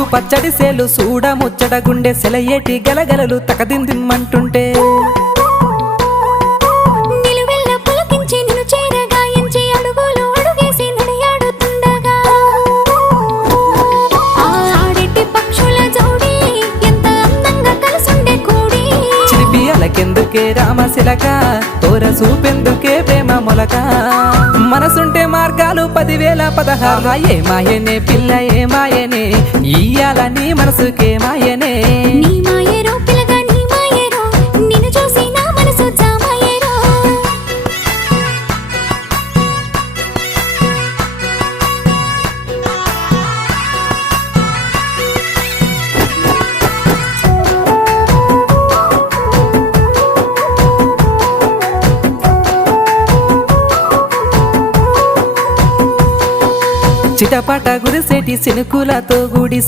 ముద్దు పచ్చడి సేలు సూడ ముచ్చట గుండె సెలయేటి గలగలలు తకదిందిమ్మంటుంటే నిలువెల్ల పులకించి నిన్ను చేరగాయించి అడుగులు అడుగేసి నడియాడుతుండగా ఆడెట్టి పక్షుల జోడి ఎంత అందంగా కలుసుండే కూడి చిలిపి అలకెందుకే రామశిలక తోర సూపెందుకే ప్రేమ మొలక మనసుంటే మార్గాలు 10,016 ఏ మాయనే పిల్ల ఏ మాయనే ఇయ్యాల నీ మనసుకే మాయనే నీ మాయేరో పిల్లగా నీ మాయేరో నిన్ను చూసి నా మనసు జామాయేరో చిటపట గురిసేటి సినుకులతో గుడి